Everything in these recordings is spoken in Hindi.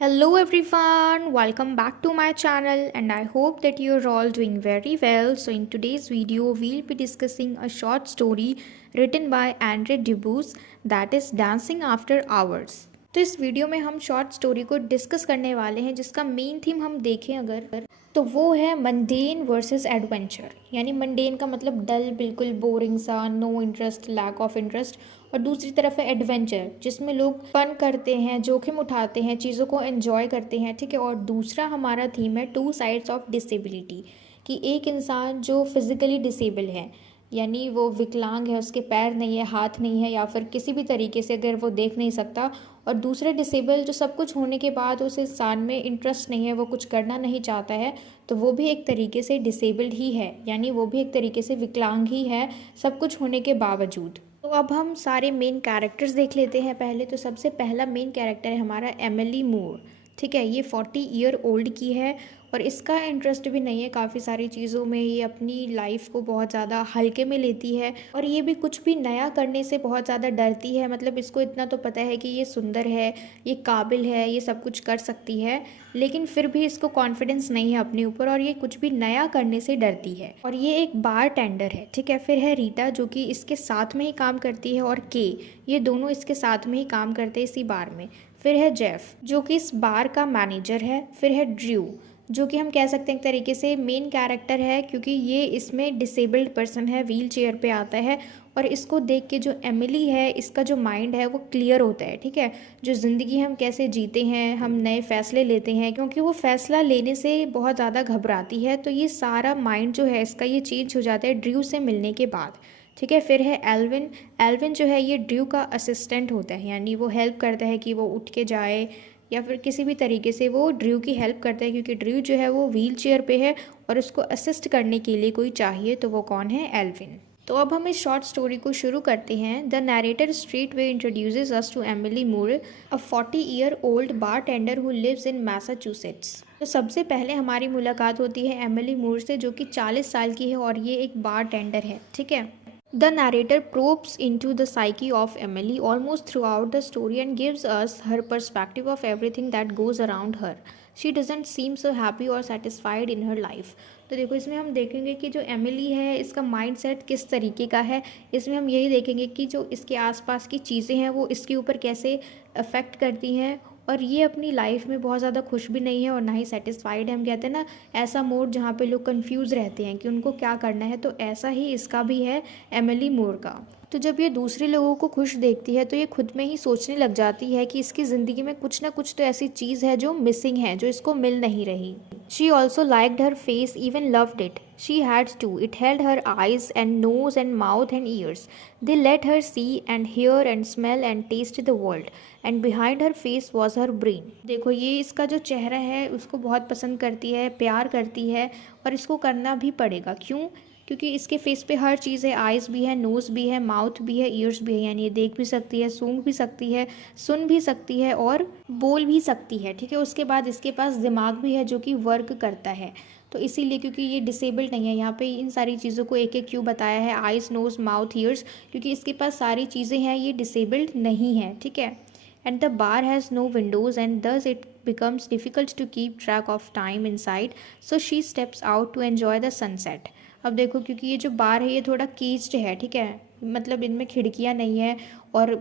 Hello everyone, welcome back to my channel and I hope that you're all doing very well. So in today's video, we'll be discussing a short story written by Andre Dubus that is Dancing After Hours. तो इस वीडियो में हम शॉर्ट स्टोरी को डिस्कस करने वाले हैं जिसका मेन थीम हम देखें अगर तो वो है मंडेन वर्सेस एडवेंचर। यानी मंडेन का मतलब डल, बिल्कुल बोरिंग सा, no interest, lack of interest, और दूसरी तरफ है एडवेंचर जिसमें लोग फन करते हैं, जोखिम उठाते हैं, चीज़ों को एंजॉय करते हैं। ठीक है। और दूसरा हमारा थीम है टू साइड्स ऑफ डिसेबिलिटी, कि एक इंसान जो फिज़िकली डिसेबल है, यानी वो विकलांग है, उसके पैर नहीं है, हाथ नहीं है, या फिर किसी भी तरीके से अगर वो देख नहीं सकता, और दूसरे डिसेबल जो सब कुछ होने के बाद उस इंसान में इंटरेस्ट नहीं है, वो कुछ करना नहीं चाहता है, तो वो भी एक तरीके से डिसेबल्ड ही है, यानी वो भी एक तरीके से विकलांग ही है सब कुछ होने के बावजूद। तो अब हम सारे मेन कैरेक्टर्स देख लेते हैं। पहले तो सबसे पहला मेन कैरेक्टर है हमारा एमिली मूर। ठीक है। ये 40 ईयर ओल्ड की है और इसका इंटरेस्ट भी नहीं है काफ़ी सारी चीज़ों में। ये अपनी लाइफ को बहुत ज़्यादा हल्के में लेती है और ये भी कुछ भी नया करने से बहुत ज़्यादा डरती है। मतलब इसको इतना तो पता है कि ये सुंदर है, ये काबिल है, ये सब कुछ कर सकती है, लेकिन फिर भी इसको कॉन्फिडेंस नहीं है अपने ऊपर और ये कुछ भी नया करने से डरती है। और ये एक बार टेंडर है। ठीक है। फिर है रीटा जो कि इसके साथ में ही काम करती है, और के, ये दोनों इसके साथ में ही काम करते हैं इसी बार में। फिर है जेफ जो कि इस बार का मैनेजर है। फिर है ड्रू जो कि हम कह सकते हैं एक तरीके से मेन कैरेक्टर है, क्योंकि ये इसमें डिसेबल्ड पर्सन है, व्हील चेयर पे आता है, और इसको देख के जो एमिली है, इसका जो माइंड है वो क्लियर होता है। ठीक है। जो ज़िंदगी हम कैसे जीते हैं, हम नए फैसले लेते हैं, क्योंकि वो फैसला लेने से बहुत ज़्यादा घबराती है, तो ये सारा माइंड जो है इसका ये चेंज हो जाता है ड्रू से मिलने के बाद। ठीक है। फिर है एल्विन। एल्विन जो है ये ड्रू का असिस्टेंट होता है, यानी वो हेल्प करता है कि वो उठ के जाए या फिर किसी भी तरीके से वो ड्रू की हेल्प करता है, क्योंकि ड्रू जो है वो व्हील चेयर पे है और उसको असिस्ट करने के लिए कोई चाहिए, तो वो कौन है? एल्विन। तो अब हम इस शॉर्ट स्टोरी को शुरू करते हैं। The narrator straightaway introduces us to Emily Moore, a 40 year old bartender who lives in Massachusetts. तो सबसे पहले हमारी मुलाकात होती है एमिली मूर से, जो कि 40 साल की है और ये एक बार टेंडर है। ठीक है। The narrator probes into the psyche of Emily almost throughout the story and gives us her perspective of everything that goes around her. She doesn't seem so happy or satisfied in her life. तो देखो इसमें हम देखेंगे कि जो एमिली है इसका माइंड सेट किस तरीके का है। इसमें हम यही देखेंगे कि जो इसके आसपास की चीज़ें हैं वो इसके ऊपर कैसे अफेक्ट करती हैं, और ये अपनी लाइफ में बहुत ज़्यादा खुश भी नहीं है और ना ही सेटिस्फाइड है। हम कहते हैं ना ऐसा मोड जहाँ पे लोग कंफ्यूज रहते हैं कि उनको क्या करना है, तो ऐसा ही इसका भी है एमिली मूर का। तो जब ये दूसरे लोगों को खुश देखती है तो ये खुद में ही सोचने लग जाती है कि इसकी ज़िंदगी में कुछ ना कुछ तो ऐसी चीज़ है जो मिसिंग है, जो इसको मिल नहीं रही। She also liked her face, even loved it. She had to. It held her eyes and nose and mouth and ears. They let her see and hear and smell and taste the world. And behind her face was her brain. देखो ये इसका जो चेहरा है उसको बहुत पसंद करती है, प्यार करती है, और इसको करना भी पड़ेगा। क्यों? क्योंकि इसके फेस पे हर चीज़ है, आइज़ भी है, नोज़ भी है, माउथ भी है, ईयर्स भी है, यानी ये देख भी सकती है, सूंघ भी सकती है, सुन भी सकती है और बोल भी सकती है। ठीक है। उसके बाद इसके पास दिमाग भी है जो कि वर्क करता है। तो इसीलिए, क्योंकि ये डिसेबल्ड नहीं है, यहाँ पे इन सारी चीज़ों को एक एक क्यों बताया है, आइज़, नोज़, माउथ, ईयर्स, क्योंकि इसके पास सारी चीज़ें हैं, ये डिसेबल्ड नहीं है। ठीक है। And the bar has no windows and thus it becomes difficult to keep track of time inside, so she steps out to enjoy the sunset. अब देखो क्योंकि ये जो बार है ये थोड़ा केज्ड है। ठीक है। मतलब इनमें खिड़कियाँ नहीं है, और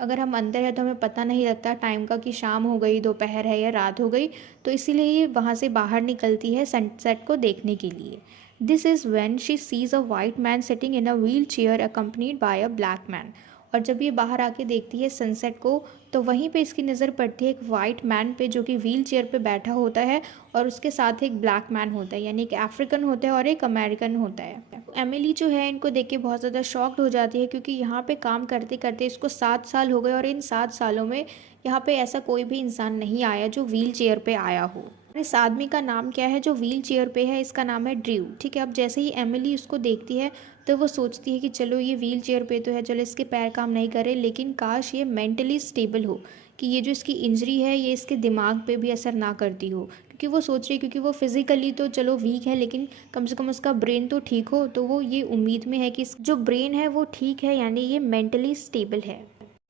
अगर हम अंदर है तो हमें पता नहीं लगता टाइम का कि शाम हो गई, दोपहर है या रात हो गई, तो इसीलिए ये वहाँ से बाहर निकलती है सनसेट को देखने के लिए। This is when she sees a white man sitting in a wheel chair accompanied by a black man. और जब ये बाहर आके देखती है सनसेट को, तो वहीं पे इसकी नज़र पड़ती है एक वाइट मैन पे जो कि व्हील चेयर पे बैठा होता है, और उसके साथ एक ब्लैक मैन होता है, यानी एक अफ्रीकन होता है और एक अमेरिकन होता है। एमिली जो है इनको देख के बहुत ज़्यादा शॉक्ड हो जाती है, क्योंकि यहाँ पे काम करते करते इसको 7 साल हो गए, और इन 7 सालों में यहाँ पे ऐसा कोई भी इंसान नहीं आया जो व्हील चेयर पे आया हो। इस आदमी का नाम क्या है जो व्हील चेयर पे है? इसका नाम है ड्रू। ठीक है। अब जैसे ही एमिली उसको देखती है तो वो सोचती है कि चलो ये व्हील चेयर पे तो है, चलो इसके पैर काम नहीं कर रहे, लेकिन काश ये मेंटली स्टेबल हो, कि ये जो इसकी इंजरी है ये इसके दिमाग पे भी असर ना करती हो। क्योंकि वो सोच रही है, क्योंकि वो फिज़िकली तो चलो वीक है, लेकिन कम से कम उसका ब्रेन तो ठीक हो, तो वो ये उम्मीद में है कि जो ब्रेन है वो ठीक है, यानी ये मेंटली स्टेबल है।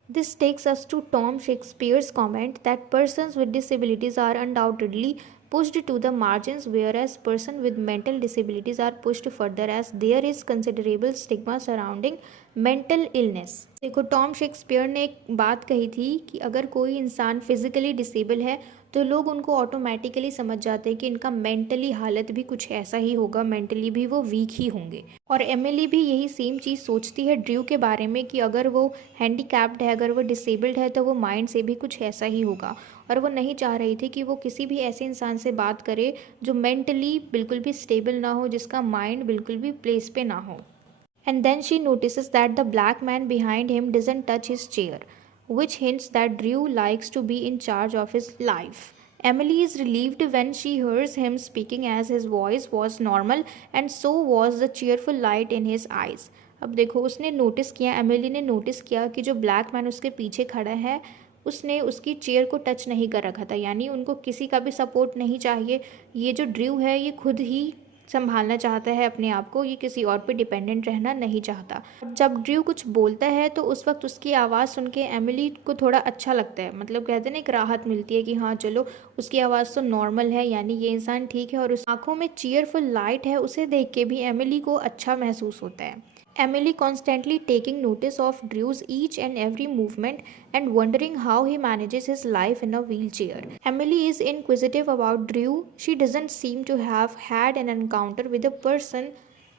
This takes us to Tom Shakespeare's comment that persons with disabilities are undoubtedly pushed to the margins, whereas persons with mental disabilities are pushed further, as there is considerable stigma surrounding mental illness. देखो, टॉम शेक्सपियर ने एक बात कही थी कि अगर कोई इंसान फिजिकली डिसेबल है तो लोग उनको ऑटोमेटिकली समझ जाते हैं कि इनका मेंटली हालत भी कुछ ऐसा ही होगा, मेंटली भी वो वीक ही होंगे। और एमिली भी यही सेम चीज़ सोचती है ड्रू के बारे में कि अगर वो हैंडीकैप्ड है, अगर वो डिसेबल्ड है, तो वो माइंड से भी कुछ ऐसा ही होगा। और वो नहीं चाह रही थी कि वो किसी भी ऐसे इंसान से बात करे जो मेंटली बिल्कुल भी स्टेबल ना हो, जिसका माइंड बिल्कुल भी प्लेस पे ना हो। And then she notices that the black man behind him doesn't touch his chair, which hints that Drew likes to be in charge of his life. Emily is relieved when she hears him speaking, as his voice was normal and so was the cheerful light in his eyes. अब देखो, उसने नोटिस किया, एमिली ने नोटिस किया कि जो ब्लैक मैन उसके पीछे खड़ा है उसने उसकी चेयर को टच नहीं कर रखा था, यानी उनको किसी का भी सपोर्ट नहीं चाहिए। ये जो ड्रू है ये खुद ही संभालना चाहता है अपने आप को, ये किसी और पे डिपेंडेंट रहना नहीं चाहता। जब ड्रू कुछ बोलता है तो उस वक्त उसकी आवाज़ सुन के एमिली को थोड़ा अच्छा लगता है, मतलब कहते हैं ना, एक राहत मिलती है कि हाँ चलो उसकी आवाज़ तो नॉर्मल है, यानी ये इंसान ठीक है। और उस आंखों में चीयरफुल लाइट है, उसे देख के भी एमिली को अच्छा महसूस होता है। Emily constantly taking notice of Drew's each and every movement and wondering how he manages his life in a wheelchair. Emily is inquisitive about Drew. She doesn't seem to have had an encounter with a person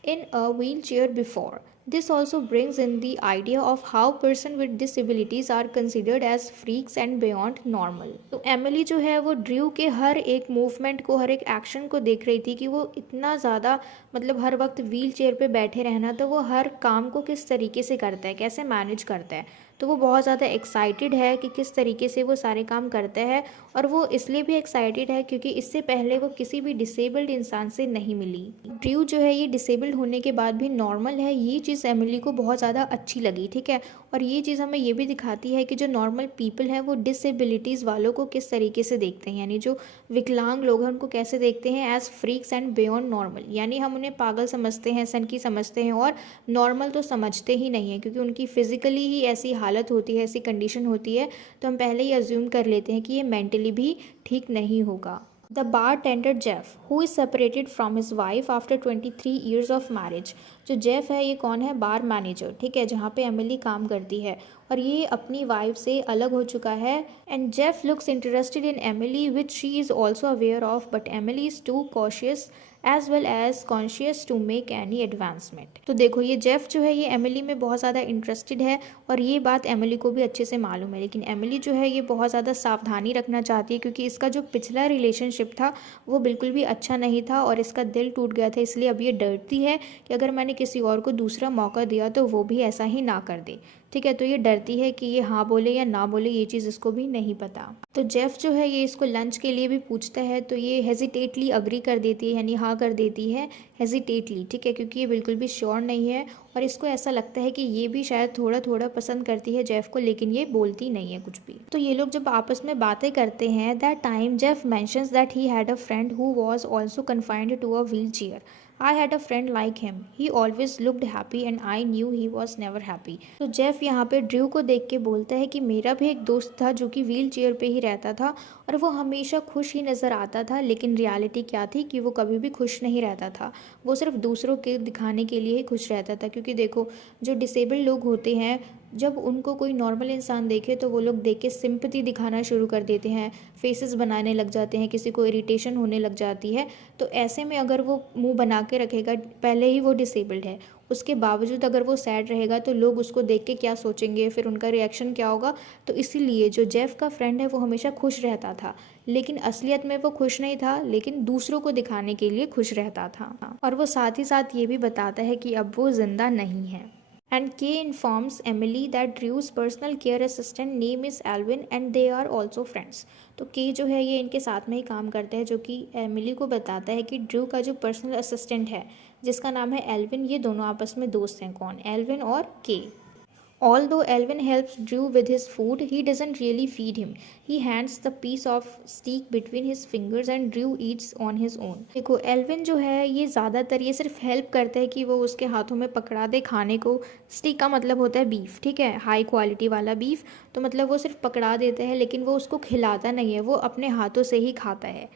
in a wheelchair before. This also brings in the idea of how persons with disabilities are considered as freaks and beyond normal. तो एमिली जो है वो ड्रू के हर एक मूवमेंट को, हर एक एक्शन को देख रही थी कि वो इतना ज़्यादा, मतलब हर वक्त व्हील चेयर पर बैठे रहना, तो वो हर काम को किस तरीके से करता है, कैसे मैनेज करता है। तो वो बहुत ज़्यादा एक्साइटेड है कि किस तरीके से वो सारे काम करता है। और वो इसलिए भी एक्साइटेड है क्योंकि इससे पहले वो किसी भी डिसेबल्ड इंसान से नहीं मिली। ड्रू जो है ये डिसेबल्ड होने के बाद भी नॉर्मल है, ये चीज़ एमिली को बहुत ज़्यादा अच्छी लगी, ठीक है। और ये चीज़ हमें ये भी दिखाती है कि जो नॉर्मल पीपल हैं वो डिसेबिलिटीज़ वालों को किस तरीके से देखते हैं, यानी जो विकलांग लोग हैं उनको कैसे देखते हैं, as freaks and beyond normal. यानी हम उन्हें पागल समझते हैं, सनकी समझते हैं, और नॉर्मल तो समझते ही नहीं है क्योंकि उनकी फिजिकली ही ऐसी हालत होती है, ऐसी कंडीशन होती है, तो हम पहले ही अज्यूम कर लेते हैं कि ये मेंटली भी ठीक नहीं होगा। The bartender Jeff, who is separated from his wife after 23 years of marriage. जो जेफ है ये कौन है? बार मैनेजर, ठीक है, जहाँ पे एमिली काम करती है, और ये अपनी वाइफ से अलग हो चुका है। And Jeff looks interested in Emily, which she is also aware of, but Emily is too cautious as well as conscious to make any advancement. तो देखो, ये जेफ जो है ये एमिली में बहुत ज़्यादा इंटरेस्टेड है, और ये बात एमिली को भी अच्छे से मालूम है, लेकिन एमिली जो है ये बहुत ज़्यादा सावधानी रखना चाहती है क्योंकि इसका जो पिछला रिलेशनशिप था वो बिल्कुल भी अच्छा नहीं था और इसका दिल टूट गया था। इसलिए अब ये डरती है कि अगर मैंने किसी और को दूसरा मौका दिया तो वो भी ऐसा ही ना कर दे, ठीक है। तो ये डरती है कि ये हाँ बोले या ना बोले, ये चीज़ इसको भी नहीं पता। तो जेफ जो है ये इसको लंच के लिए भी पूछता है, तो ये हेजिटेटली अग्री कर देती है, यानी हाँ कर देती है हेजिटेटली, ठीक है, क्योंकि ये बिल्कुल भी श्योर नहीं है और इसको ऐसा लगता है कि ये भी शायद थोड़ा थोड़ा पसंद करती है जेफ को, लेकिन ये बोलती नहीं है कुछ भी। तो ये लोग जब आपस में बातें करते हैं, that time Jeff mentions that he had a friend who was also confined to a wheelchair. I had a friend like him. He always looked happy and I knew he was never happy. तो जेफ यहाँ पे ड्रू को देख के बोलता है कि मेरा भी एक दोस्त था जो कि व्हील चेयर पे ही रहता था और वो हमेशा खुश ही नज़र आता था, लेकिन रियलिटी क्या थी कि वो कभी भी खुश नहीं रहता था। वो सिर्फ दूसरों के दिखाने के लिए ही खुश रहता था, क्योंकि देखो जो डिसेबल्ड लोग होते हैं, जब उनको कोई नॉर्मल इंसान देखे तो वो लोग देख के सिंपैथी दिखाना शुरू कर देते हैं, फेसेस बनाने लग जाते हैं, किसी को इरिटेशन होने लग जाती है। तो ऐसे में अगर वो मुंह बना के रखेगा, पहले ही वो डिसेबल्ड है, उसके बावजूद अगर वो सैड रहेगा तो लोग उसको देख के क्या सोचेंगे, फिर उनका रिएक्शन क्या होगा। तो इसीलिए जो जेफ का फ्रेंड है वो हमेशा खुश रहता था, लेकिन असलियत में वो खुश नहीं था, लेकिन दूसरों को दिखाने के लिए खुश रहता था। और वो साथ ही साथ ये भी बताता है कि अब वो जिंदा नहीं है। And Kay informs Emily that Drew's personal care assistant name is Alvin and they are also friends. तो के जो है ये इनके साथ में ही काम करता है, जो कि एमिली को बताता है कि ड्रू का जो पर्सनल असिस्टेंट है जिसका नाम है एल्विन, ये दोनों आपस में दोस्त हैं। कौन? एल्विन और के। Although Elvin helps Drew with his food, he doesn't really feed him. He hands the piece of steak between his fingers and Drew eats on his own. देखो एल्विन जो है ये ज़्यादातर ये सिर्फ हेल्प करता है कि वो उसके हाथों में पकड़ा दे खाने को। स्टीक का मतलब होता है बीफ, ठीक है, हाई क्वालिटी वाला बीफ। तो मतलब वो सिर्फ पकड़ा देता है लेकिन वो उसको खिलाता नहीं है, वो अपने हाथों से ही खाता है।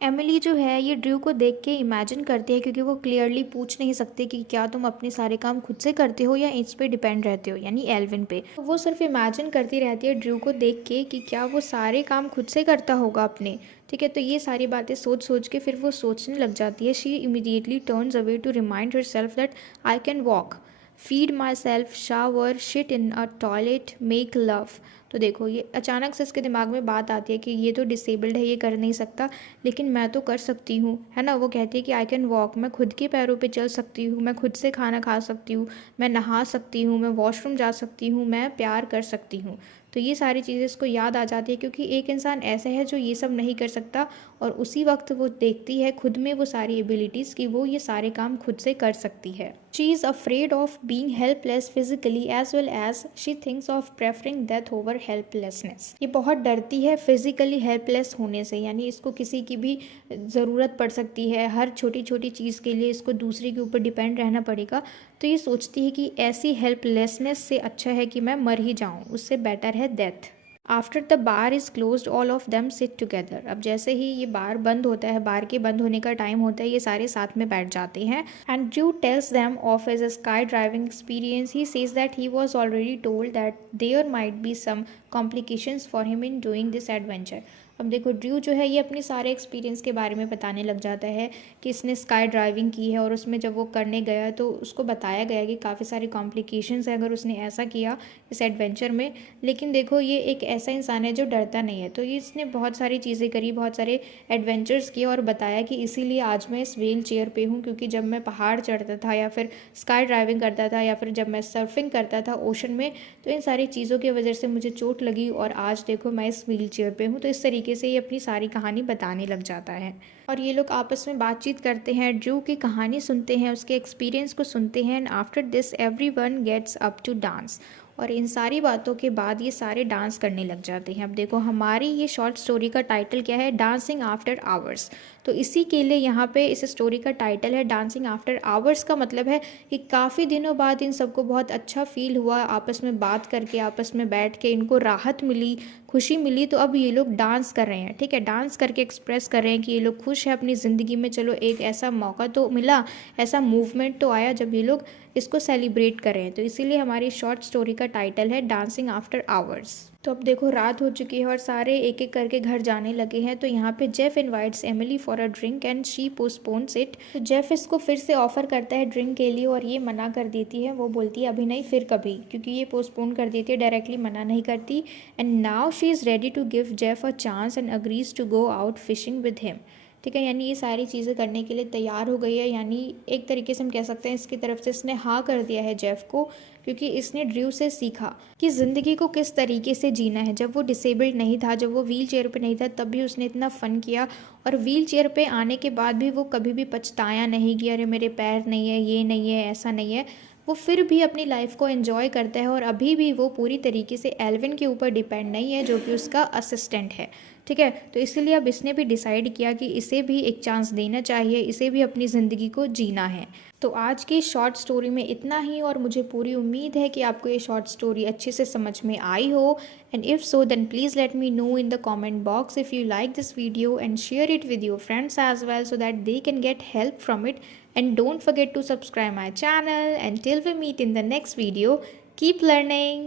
एमिली जो है ये ड्रू को देख के इमेजिन करती है, क्योंकि वो क्लियरली पूछ नहीं सकती कि क्या तुम अपने सारे काम खुद से करते हो या इस पे डिपेंड रहते हो, यानी एल्विन पे। तो वो सिर्फ इमेजिन करती रहती है ड्रू को देख के कि क्या वो सारे काम खुद से करता होगा अपने। ठीक है, तो ये सारी बातें सोच सोच के फिर वो सोचने लग जाती है। She immediately turns away to remind herself that I can walk, feed myself, shower, shit in a toilet, make love. तो देखो ये अचानक से इसके दिमाग में बात आती है कि ये तो डिसेबल्ड है, ये कर नहीं सकता, लेकिन मैं तो कर सकती हूँ, है ना। वो कहती है कि आई कैन वॉक, मैं खुद के पैरों पे चल सकती हूँ, मैं खुद से खाना खा सकती हूँ, मैं नहा सकती हूँ, मैं वॉशरूम जा सकती हूँ, मैं प्यार कर सकती हूँ। तो ये सारी चीज़ें इसको याद आ जाती है, क्योंकि एक इंसान ऐसा है जो ये सब नहीं कर सकता, और उसी वक्त वो देखती है खुद में वो सारी एबिलिटीज़ कि वो ये सारे काम खुद से कर सकती है। She is afraid of being helpless physically as well as she thinks of preferring death over helplessness. ये बहुत डरती है फिजिकली हेल्पलेस होने से, यानी इसको किसी की भी ज़रूरत पड़ सकती है, हर छोटी छोटी चीज़ के लिए इसको दूसरे के ऊपर डिपेंड रहना पड़ेगा। तो ये सोचती है कि ऐसी हेल्पलेसनेस से अच्छा है कि मैं मर ही जाऊँ, उससे बेटर है death. After the bar is closed all of them sit together. अब जैसे ही ये बार बंद होता है, बार के बंद होने का टाइम होता है, ये सारे साथ में बैठ जाते हैं। And Drew tells them of as a skydiving experience. He says that he was already told that there might be some complications for him in doing this adventure. अब देखो ड्रू जो है ये अपने सारे एक्सपीरियंस के बारे में बताने लग जाता है कि इसने स्काई ड्राइविंग की है, और उसमें जब वो करने गया तो उसको बताया गया कि काफ़ी सारी कॉम्प्लिकेशंस है अगर उसने ऐसा किया इस एडवेंचर में। लेकिन देखो ये एक ऐसा इंसान है जो डरता नहीं है, तो ये इसने बहुत सारी चीज़ें करी, बहुत सारे एडवेंचर्स किए, और बताया कि इसीलिए आज मैं इस व्हील चेयर पे हूँ, क्योंकि जब मैं पहाड़ चढ़ता था या फिर स्काई ड्राइविंग करता था या फिर जब मैं सर्फिंग करता था ओशन में, तो इन सारी चीज़ों की वजह से मुझे चोट लगी, और आज देखो मैं इस व्हील चेयर पे हूँ। तो इस तरीके से ये अपनी सारी कहानी बताने लग जाता है, और ये लोग आपस में बातचीत करते हैं, ड्रू की कहानी सुनते हैं, उसके एक्सपीरियंस को सुनते हैं। And after this everyone gets up to dance. और इन सारी बातों के बाद ये सारे डांस करने लग जाते हैं। अब देखो हमारी ये शॉर्ट स्टोरी का टाइटल क्या है, डांसिंग आफ्टर आवर्स। तो इसी के लिए यहाँ पे इस स्टोरी का टाइटल है डांसिंग आफ्टर आवर्स। का मतलब है कि काफ़ी दिनों बाद इन सबको बहुत अच्छा फील हुआ, आपस में बात करके, आपस में बैठ के इनको राहत मिली, खुशी मिली, तो अब ये लोग डांस कर रहे हैं। ठीक है, डांस करके एक्सप्रेस कर रहे हैं कि ये लोग खुश है अपनी ज़िंदगी में। चलो एक ऐसा मौका तो मिला, ऐसा मूवमेंट तो आया जब ये लोग इसको सेलिब्रेट कर रहे हैं। तो इसीलिए हमारी शॉर्ट स्टोरी का टाइटल है डांसिंग आफ्टर आवर्स। तो अब देखो रात हो चुकी है और सारे एक एक करके घर जाने लगे हैं। तो यहाँ पे Jeff invites Emily for a drink and she postpones it. तो जेफ इसको फिर से ऑफर करता है ड्रिंक के लिए, और ये मना कर देती है। वो बोलती है अभी नहीं फिर कभी, क्योंकि ये पोस्टपोन कर देती है, डायरेक्टली मना नहीं करती। And now she is ready to give Jeff a chance and agrees to go out fishing with him. ठीक है, यानी ये सारी चीज़ें करने के लिए तैयार हो गई है, यानी एक तरीके से हम कह सकते हैं इसकी तरफ से इसने हाँ कर दिया है जेफ को, क्योंकि इसने ड्रू से सीखा कि ज़िंदगी को किस तरीके से जीना है। जब वो डिसेबल्ड नहीं था, जब वो व्हील चेयर पे नहीं था, तब भी उसने इतना फ़न किया, और व्हील चेयर पे आने के बाद भी वो कभी भी पछताया नहीं कि अरे मेरे पैर नहीं है, ये नहीं है, ऐसा नहीं है। वो फिर भी अपनी लाइफ को एंजॉय करता है, और अभी भी वो पूरी तरीके से एल्विन के ऊपर डिपेंड नहीं है, जो कि उसका असिस्टेंट है। ठीक है, तो इसलिए अब इसने भी डिसाइड किया कि इसे भी एक चांस देना चाहिए, इसे भी अपनी ज़िंदगी को जीना है। तो आज की शॉर्ट स्टोरी में इतना ही, और मुझे पूरी उम्मीद है कि आपको ये शॉर्ट स्टोरी अच्छे से समझ में आई हो। And if so then please let me know in the comment box if you like this video, and share it with your friends as well, so that they can get help from it. And don't forget to subscribe my channel. Until we meet in the next video, keep learning.